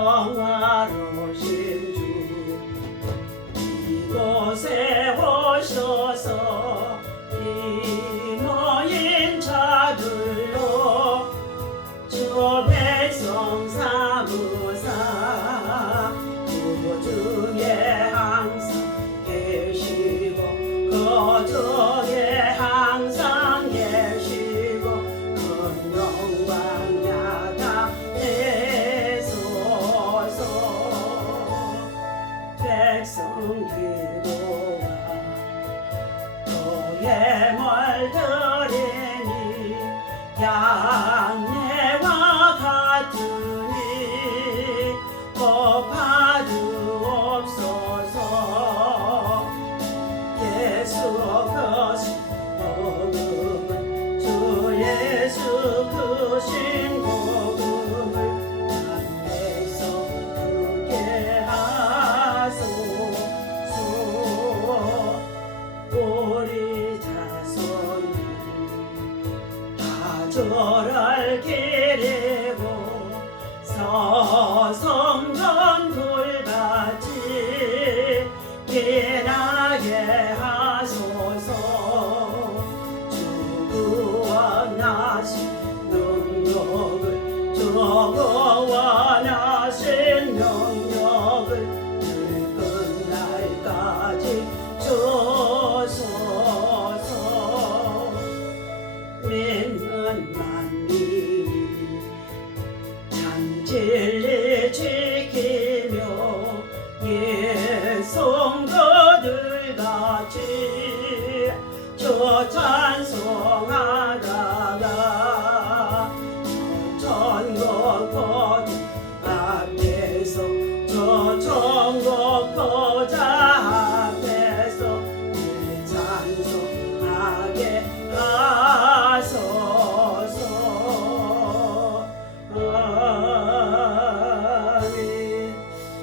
평화로우신 주 이곳에 오셔서 이 모인 자들로 주 백성 삼으사 그 중에 항상 계시고 그 중에 항상 계시고 큰 영광 나타내소서. 백성 기도와 또 예물드리니 양내와 같으니 꼭 받으옵소서. 예수 크신 복음을 주 예수 크신 복음을 담대서 크게 하소서. 우리 자손을 파주를 기리고 서성전 돌같이 빛나게 하소서. 주 구원하신 능력을 주 구원하신 능력을 늙은 날까지 주소서. 믿는 만민이 참 진리 지키며 예송거들 같이 주 찬송하다가 천국 보좌 앞에서 주 천국 보좌 앞에서 늘 찬송하게 하소서. 아멘.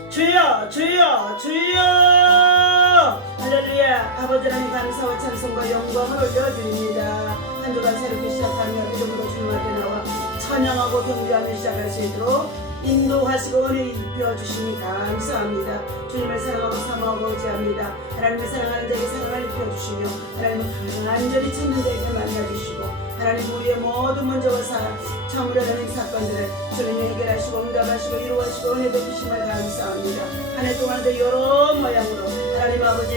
주여 주여 주여 할렐루야. 아버지 하나님 감사와 찬송과 영광을 올려드립니다. 한 주간 새롭게 시작하며 이름으로 주님 앞에 나와 찬양하고 경배하며 시작할 수 있도록 인도하시고 은혜 입혀주시니 감사합니다. 주님을 사랑하고 사모하고 의지합니다. 하나님을 사랑하는 자에게 사랑을 입혀주시며 하나님을 간절히 찾는 자에게 만나주시고 하나님 우리의 모든 문제와 참으려 하는 사건들을 주님이 해결하시고 응답하시고 이루어하시고 은혜 베푸심을 감사합니다. 한 해 동안도 여러 모양으로 하나님 아버지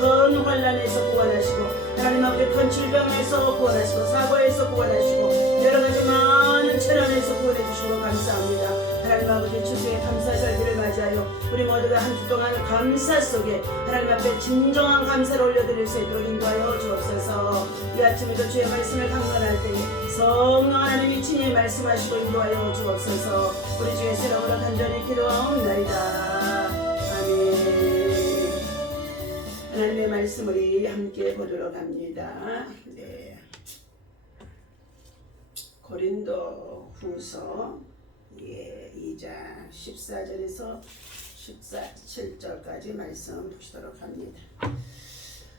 큰 환난에서 구원하시고 하나님 아버지 큰 질병에서 구원하시고 사고에서 구원하시고 여러가지 많은 재난에서 구원해주시고 감사합니다. 하나님 아버지 주님의 감사절기를 맞이하여 우리 모두가 한 주 동안 감사 속에 하나님 앞에 진정한 감사를 올려드릴 수 있도록 인도하여 주옵소서. 이 아침에도 주의 말씀을 강론할 때에 성령 하나님이 친히 말씀하시고 인도하여 주옵소서. 우리 주의 이름으로 간절히 기도하옵나이다. 아멘. 하나님의 말씀 우리 함께 보도록 합니다. 네. 고린도 후서 2장 14절에서 17절까지 말씀 보시도록 합니다.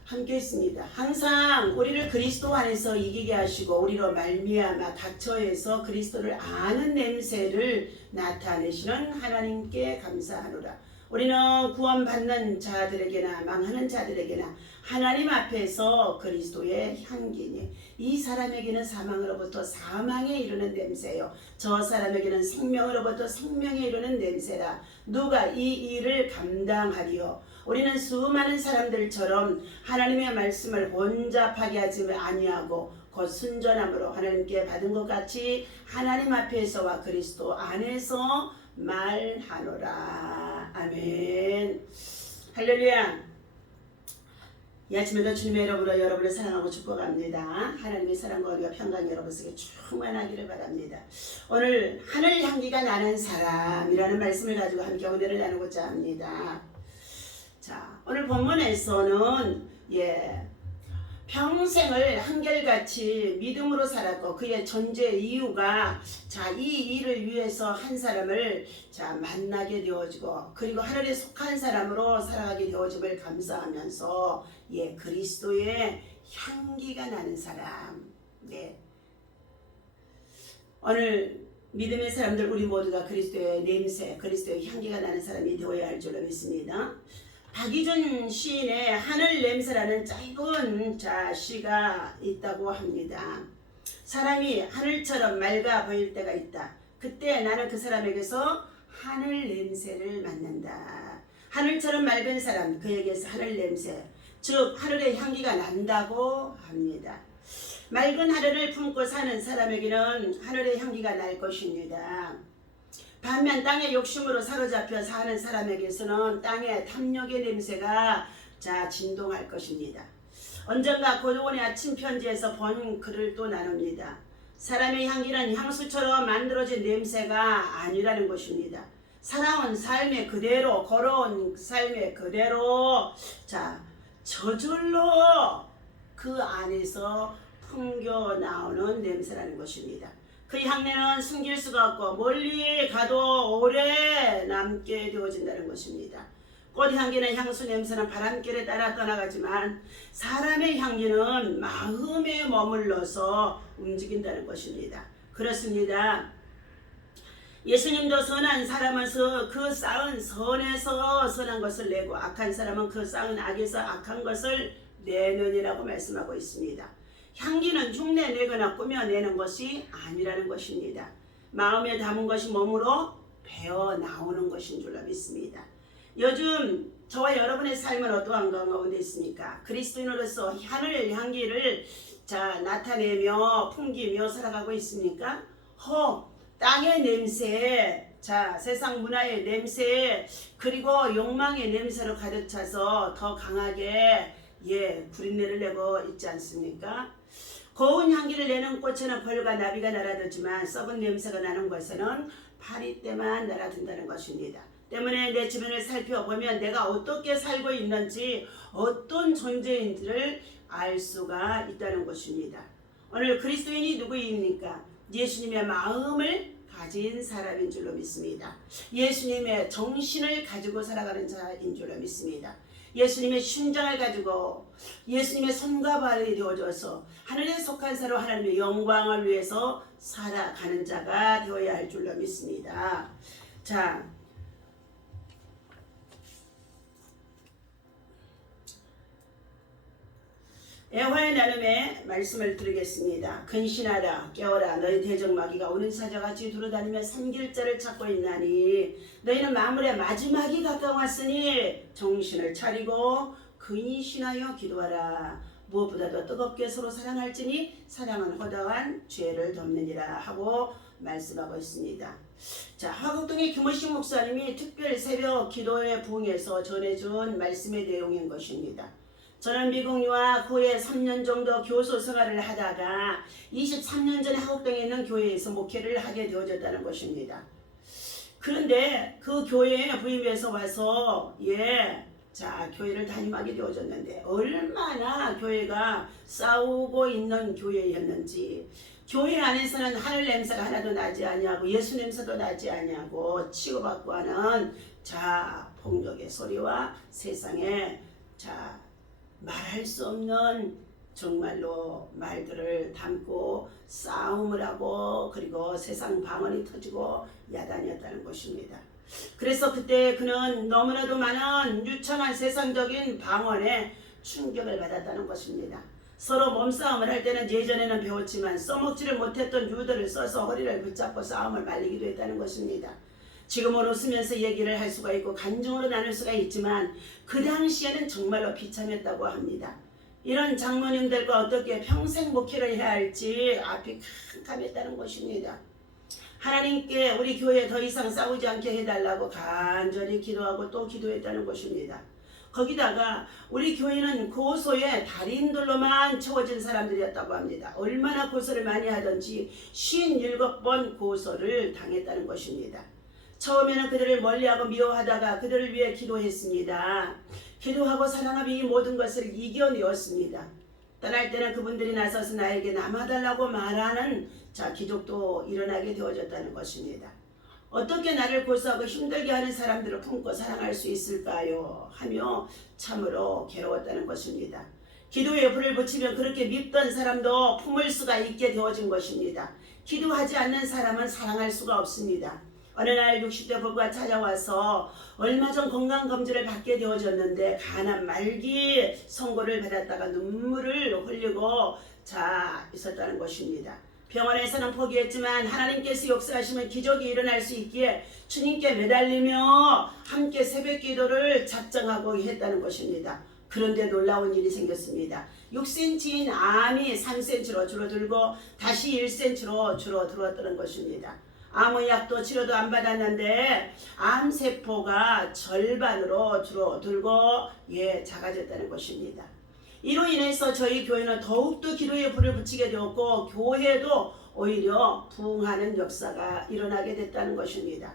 함께 있습니다. 항상 우리를 그리스도 안에서 이기게 하시고 우리로 말미암아 닥쳐에서 그리스도를 아는 냄새를 나타내시는 하나님께 감사하노라. 우리는 구원받는 자들에게나 망하는 자들에게나 하나님 앞에서 그리스도의 향기니 이 사람에게는 사망으로부터 사망에 이르는 냄새요 저 사람에게는 생명으로부터 생명에 이르는 냄새라. 누가 이 일을 감당하리요? 우리는 수많은 사람들처럼 하나님의 말씀을 혼잡하게 하지 아니하고 곧 순전함으로 하나님께 받은 것 같이 하나님 앞에서와 그리스도 안에서 말하노라. 아멘. 할렐루야. 이 아침에도 주님의 이름으로 여러분을 사랑하고 축복합니다. 하나님의 사랑과 은혜가 평강 여러분에게 충만하기를 바랍니다. 오늘 하늘 향기가 나는 사람이라는 말씀을 가지고 함께 은혜를 나누고자 합니다. 자, 오늘 본문에서는 평생을 한결같이 믿음으로 살았고 그의 존재 이유가 이 일을 위해서 한 사람을 만나게 되어지고 그리고 하늘에 속한 사람으로 살아가게 되어짐을 감사하면서 그리스도의 향기가 나는 사람. 오늘 믿음의 사람들 우리 모두가 그리스도의 냄새, 그리스도의 향기가 나는 사람이 되어야 할 줄로 믿습니다. 박희준 시인의 하늘 냄새라는 짧은 시가 있다고 합니다. 사람이 하늘처럼 맑아 보일 때가 있다. 그때 나는 그 사람에게서 하늘 냄새를 맡는다. 하늘처럼 맑은 사람, 그에게서 하늘 냄새, 즉 하늘의 향기가 난다고 합니다. 맑은 하늘을 품고 사는 사람에게는 하늘의 향기가 날 것입니다. 반면 땅의 욕심으로 사로잡혀 사는 사람에게서는 땅의 탐욕의 냄새가 진동할 것입니다. 언젠가 고도원의 아침 편지에서 본 글을 또 나눕니다. 사람의 향기는 향수처럼 만들어진 냄새가 아니라는 것입니다. 살아온 삶의 그대로, 걸어온 삶의 그대로 저절로 그 안에서 풍겨 나오는 냄새라는 것입니다. 그 향내는 숨길 수가 없고 멀리 가도 오래 남게 되어진다는 것입니다. 꽃향기는 향수 냄새는 바람결에 따라 떠나가지만 사람의 향기는 마음에 머물러서 움직인다는 것입니다. 그렇습니다. 예수님도 선한 사람은 그 쌓은 선에서 선한 것을 내고 악한 사람은 그 쌓은 악에서 악한 것을 내느니라고 말씀하고 있습니다. 향기는 흉내내거나 꾸며내는 것이 아니라는 것입니다. 마음에 담은 것이 몸으로 배어 나오는 것인 줄로 믿습니다. 요즘 저와 여러분의 삶은 어떠한 가운데 있습니까? 그리스도인으로서 하늘 향기를 나타내며 풍기며 살아가고 있습니까? 땅의 냄새, 세상 문화의 냄새, 그리고 욕망의 냄새로 가득 차서 더 강하게 구린내를 내고 있지 않습니까? 고운 향기를 내는 꽃에는 벌과 나비가 날아들지만 썩은 냄새가 나는 것에는 파리떼만 날아든다는 것입니다. 때문에 내 주변을 살펴보면 내가 어떻게 살고 있는지, 어떤 존재인지를 알 수가 있다는 것입니다. 오늘 그리스도인이 누구입니까? 예수님의 마음을 가진 사람인 줄로 믿습니다. 예수님의 정신을 가지고 살아가는 자인 줄로 믿습니다. 예수님의 심장을 가지고 예수님의 손과 발이 되어져서 하늘에 속한 자로 하나님의 영광을 위해서 살아가는 자가 되어야 할 줄로 믿습니다. 여호와의 나름의 말씀을 드리겠습니다. 근신하라, 깨어라, 너희 대적마귀가 오는 사자같이 두루다니며 삼킬자를 찾고 있나니 너희는 만물의 마지막이 가까웠으니 정신을 차리고 근신하여 기도하라. 무엇보다도 뜨겁게 서로 사랑할지니 사랑은 허다한 죄를 덮느니라 하고 말씀하고 있습니다. 화곡동의 김호식 목사님이 특별 새벽 기도에 부응해서 전해준 말씀의 내용인 것입니다. 저는 미국 유학 후에 3년 정도 교수 생활을 하다가 23년 전에 화곡동에 있는 교회에서 목회를 하게 되어졌다는 것입니다. 그런데 그 교회에 부임해서 와서 교회를 담임하게 되어졌는데 얼마나 교회가 싸우고 있는 교회였는지, 교회 안에서는 하늘 냄새가 하나도 나지 아니하고 예수 냄새도 나지 아니하고 치고받고 하는 폭력의 소리와 세상에 말할 수 없는 정말로 말들을 담고 싸움을 하고 그리고 세상 방언이 터지고 야단이었다는 것입니다. 그래서 그때 그는 너무나도 많은 유창한 세상적인 방언에 충격을 받았다는 것입니다. 서로 몸싸움을 할 때는 예전에는 배웠지만 써먹지를 못했던 유도를 써서 허리를 붙잡고 싸움을 말리기도 했다는 것입니다. 지금은 웃으면서 얘기를 할 수가 있고 간증으로 나눌 수가 있지만 그 당시에는 정말로 비참했다고 합니다. 이런 장로님들과 어떻게 평생 목회를 해야 할지 앞이 캄캄했다는 것입니다. 하나님께 우리 교회 더 이상 싸우지 않게 해달라고 간절히 기도하고 또 기도했다는 것입니다. 거기다가 우리 교회는 고소의 달인들로만 채워진 사람들이었다고 합니다. 얼마나 고소를 많이 하든지 57번 고소를 당했다는 것입니다. 처음에는 그들을 멀리하고 미워하다가 그들을 위해 기도했습니다. 기도하고 사랑하며 이 모든 것을 이겨내었습니다. 떠날 때는 그분들이 나서서 나에게 남아달라고 말하는 기적도 일어나게 되어졌다는 것입니다. 어떻게 나를 고소하고 힘들게 하는 사람들을 품고 사랑할 수 있을까요? 하며 참으로 괴로웠다는 것입니다. 기도에 불을 붙이면 그렇게 밉던 사람도 품을 수가 있게 되어진 것입니다. 기도하지 않는 사람은 사랑할 수가 없습니다. 어느 날 60대 부부가 찾아와서 얼마 전 건강검진을 받게 되어졌는데 간암 말기 선고를 받았다가 눈물을 흘리고 있었다는 것입니다. 병원에서는 포기했지만 하나님께서 역사하시면 기적이 일어날 수 있기에 주님께 매달리며 함께 새벽 기도를 작정하고 했다는 것입니다. 그런데 놀라운 일이 생겼습니다. 6cm인 암이 3cm로 줄어들고 다시 1cm로 줄어들었다는 것입니다. 아무 약도 치료도 안 받았는데 암세포가 절반으로 줄어들고 작아졌다는 것입니다. 이로 인해서 저희 교회는 더욱더 기도에 불을 붙이게 되었고 교회도 오히려 부흥하는 역사가 일어나게 됐다는 것입니다.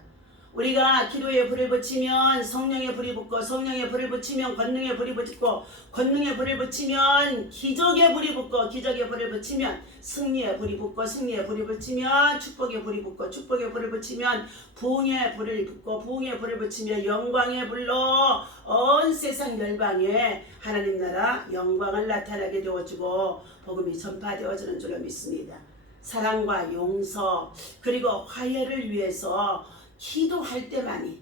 우리가 기도에 불을 붙이면 성령의 불이 붙고 성령의 불을 붙이면 권능의 불이 붙고 권능의 불을 붙이면 기적의 불이 붙고 기적의 불을 붙이면 승리의 불이 붙고 승리의 불이 붙이면 축복의 불이 붙고 축복의 불을 붙이면 부흥의 불을 붙고 부흥의 불을 붙이면 영광의 불로 온 세상 열방에 하나님 나라 영광을 나타나게 되어지고 복음이 전파되어지는 줄로 믿습니다. 사랑과 용서 그리고 화해를 위해서 기도할 때만이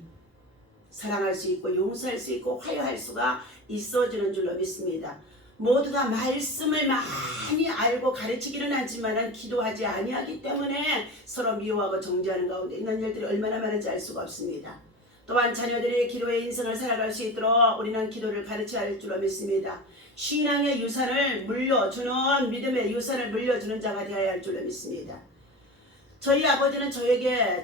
사랑할 수 있고 용서할 수 있고 화해할 수가 있어지는 줄로 믿습니다. 모두가 말씀을 많이 알고 가르치기는 하지만 기도하지 아니하기 때문에 서로 미워하고 정죄하는 가운데 있는 일들이 얼마나 많은지 알 수가 없습니다. 또한 자녀들이 기도의 인생을 살아갈 수 있도록 우리는 기도를 가르쳐야 할 줄로 믿습니다. 신앙의 유산을 물려주는 믿음의 유산을 물려주는 자가 되어야 할 줄로 믿습니다. 저희 아버지는 저에게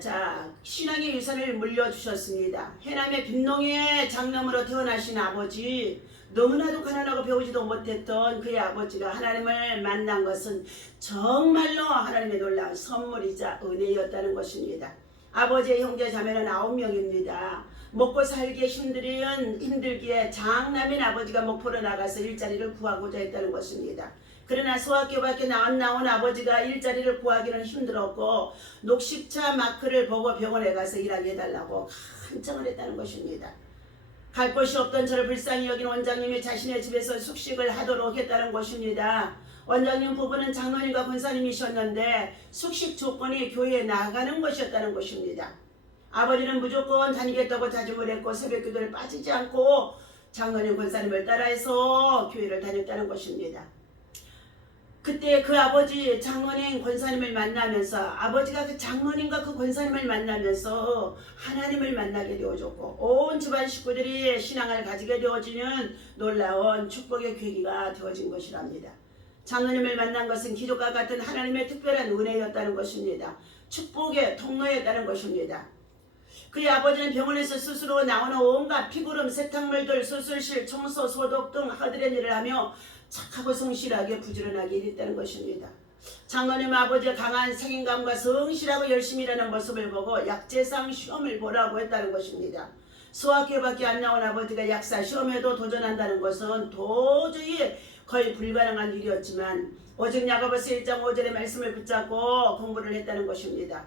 신앙의 유산을 물려주셨습니다. 해남의 빈농의 장남으로 태어나신 아버지, 너무나도 가난하고 배우지도 못했던 그의 아버지가 하나님을 만난 것은 정말로 하나님의 놀라운 선물이자 은혜였다는 것입니다. 아버지의 형제 자매는 9명입니다. 먹고 살기에 힘들기에 장남인 아버지가 목포로 나가서 일자리를 구하고자 했다는 것입니다. 그러나 소학교밖에 나온 아버지가 일자리를 구하기는 힘들었고 녹십자 마크를 보고 병원에 가서 일하게 해달라고 간청을 했다는 것입니다. 갈 곳이 없던 저를 불쌍히 여긴 원장님이 자신의 집에서 숙식을 하도록 했다는 것입니다. 원장님 부부는 장로님과 권사님이셨는데 숙식 조건이 교회에 나가는 것이었다는 것입니다. 아버지는 무조건 다니겠다고 다짐을 했고 새벽기도를 빠지지 않고 장로님 권사님을 따라해서 교회를 다녔다는 것입니다. 그때 그 아버지 장로님 권사님을 만나면서 아버지가 그 장로님과 그 권사님을 만나면서 하나님을 만나게 되어졌고 온 집안 식구들이 신앙을 가지게 되어지는 놀라운 축복의 계기가 되어진 것이랍니다. 장로님을 만난 것은 기적과 같은 하나님의 특별한 은혜였다는 것입니다. 축복의 통로였다는 것입니다. 그의 아버지는 병원에서 스스로 나오는 온갖 피구름, 세탁물들, 수술실, 청소, 소독 등 하드렛 일을 하며 착하고 성실하게 부지런하게 일했다는 것입니다. 장로님 아버지의 강한 책임감과 성실하고 열심히 일하는 모습을 보고 약제상 시험을 보라고 했다는 것입니다. 수학교밖에 안 나온 아버지가 약사 시험에도 도전한다는 것은 도저히 거의 불가능한 일이었지만 오직 야고보서 1장 5절의 말씀을 붙잡고 공부를 했다는 것입니다.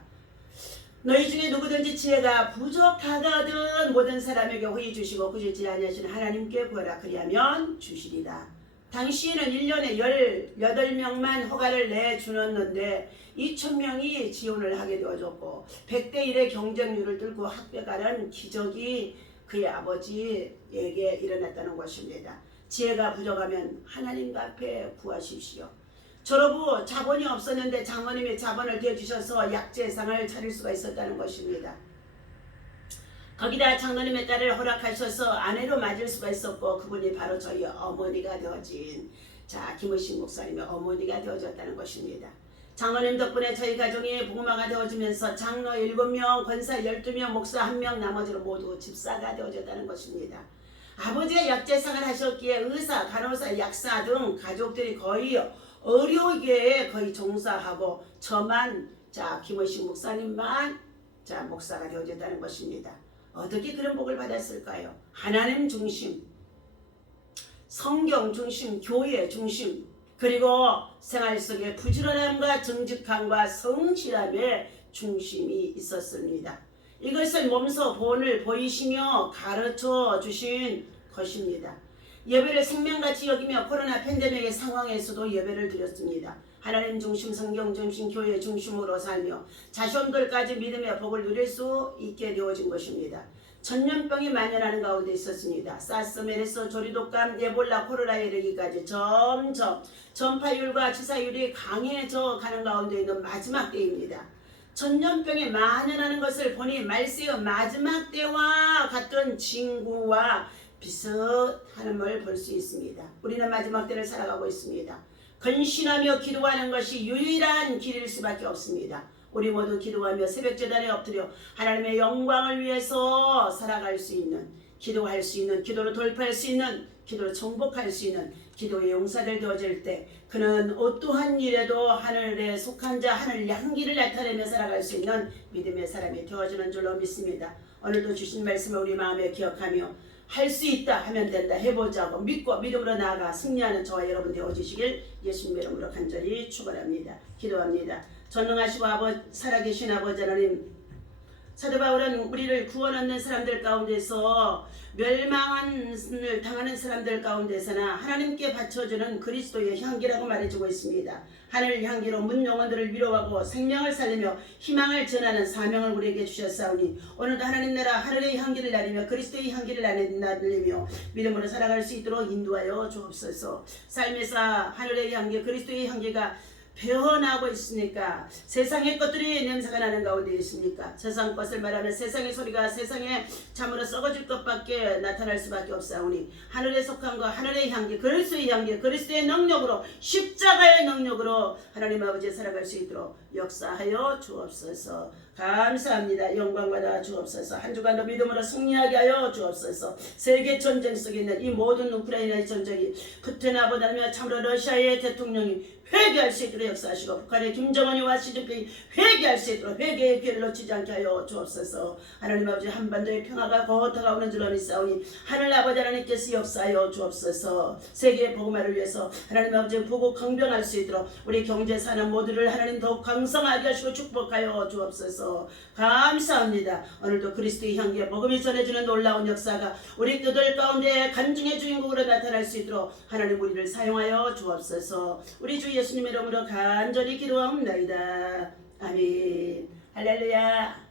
너희 중에 누구든지 지혜가 부족하거든 모든 사람에게 호의 주시고 꾸짖지 아니하시는 하나님께 구하라 그리하면 주시리라. 당시에는 1년에 18명만 허가를 내주었는데 2,000명이 지원을 하게 되어졌고 100대 1의 경쟁률을 뚫고 합격하는 기적이 그의 아버지에게 일어났다는 것입니다. 지혜가 부족하면 하나님 앞에 구하십시오. 졸업 후 자본이 없었는데 장모님이 자본을 대주셔서 약재상을 차릴 수가 있었다는 것입니다. 거기다 장로님의 딸을 허락하셔서 아내로 맞을 수가 있었고 그분이 바로 저희 어머니가 되어진 김의식 목사님의 어머니가 되어졌다는 것입니다. 장로님 덕분에 저희 가정이 복음화가 되어지면서 장로 7명, 권사 12명, 목사 1명 나머지로 모두 집사가 되어졌다는 것입니다. 아버지가 약재상을 하셨기에 의사, 간호사, 약사 등 가족들이 거의 의료계에 거의 종사하고 저만 김의식 목사님만 목사가 되어졌다는 것입니다. 어떻게 그런 복을 받았을까요? 하나님 중심, 성경 중심, 교회 중심, 그리고 생활 속에 부지런함과 정직함과 성실함의 중심이 있었습니다. 이것을 몸소 본을 보이시며 가르쳐 주신 것입니다. 예배를 생명같이 여기며 코로나 팬데믹의 상황에서도 예배를 드렸습니다. 하나님 중심, 성경 중심, 교회 중심으로 살며 자손들까지 믿음의 복을 누릴 수 있게 되어진 것입니다. 전염병이 만연하는 가운데 있었습니다. 사스, 메르스, 조류독감, 에볼라, 코로나에 이르기까지 점점 전파율과 치사율이 강해져 가는 가운데 있는 마지막 때입니다. 전염병이 만연하는 것을 보니 말세의 마지막 때와 같은 징후와 비슷함을 볼 수 있습니다. 우리는 마지막 때를 살아가고 있습니다. 근신하며 기도하는 것이 유일한 길일 수밖에 없습니다. 우리 모두 기도하며 새벽제단에 엎드려 하나님의 영광을 위해서 살아갈 수 있는, 기도할 수 있는, 기도로 돌파할 수 있는, 기도로 정복할 수 있는, 기도의 용사들 되어질 때 그는 어떠한 일에도 하늘에 속한 자, 하늘 향기를 나타내며 살아갈 수 있는 믿음의 사람이 되어지는 줄로 믿습니다. 오늘도 주신 말씀을 우리 마음에 기억하며 할 수 있다 하면 된다 해보자고 믿고 믿음으로 나아가 승리하는 저와 여러분 되어주시길 예수님의 이름으로 간절히 축원합니다. 기도합니다. 전능하시고 살아계신 아버지 하나님, 사도 바울은 우리를 구원 얻는 사람들 가운데서 멸망을 당하는 사람들 가운데서나 하나님께 바쳐주는 그리스도의 향기라고 말해주고 있습니다. 하늘 향기로 문 영혼들을 위로하고 생명을 살리며 희망을 전하는 사명을 우리에게 주셨사오니 오늘도 하나님 나라 하늘의 향기를 나리며 그리스도의 향기를 나리며 믿음으로 살아갈 수 있도록 인도하여 주옵소서. 삶에서 하늘의 향기, 그리스도의 향기가 변하고 있으니까 세상의 것들이 냄새가 나는 가운데 있습니까? 세상 것을 말하면 세상의 소리가 세상에 참으로 썩어질 것밖에 나타날 수밖에 없사오니 하늘에 속한 것, 하늘의 향기, 그리스도의 향기, 그리스도의 능력으로, 십자가의 능력으로 하나님 아버지 살아갈 수 있도록 역사하여 주옵소서. 감사합니다. 영광받아 주옵소서. 한 주간도 믿음으로 승리하게 하여 주옵소서. 세계 전쟁 속에 있는 이 모든 우크라이나의 전쟁이 푸틴아보다는 참으로 러시아의 대통령이 회개할 수 있도록 역사하시고 북한의 김정은이와 시진핑이 회개할 수 있도록 회개의 기회를 놓치지 않게 하여 주옵소서. 하나님 아버지, 한반도의 평화가 곧 다가오는 줄로 믿사오니 하늘 아버지 하나님께서 역사하여 주옵소서. 세계의 복음화를 위해서 하나님 아버지 보고 강변할 수 있도록 우리 경제 산업 모두를 하나님 더욱 강성하게 하시고 축복하여 주옵소서. 감사합니다. 오늘도 그리스도의 향기에 복음이 전해지는 놀라운 역사가 우리 그들 가운데 간증의 주인공으로 나타날 수 있도록 하나님 우리를 사용하여 주옵소서. 우리 주 예수님의 이름으로 간절히 기도합니다. 아멘. 할렐루야.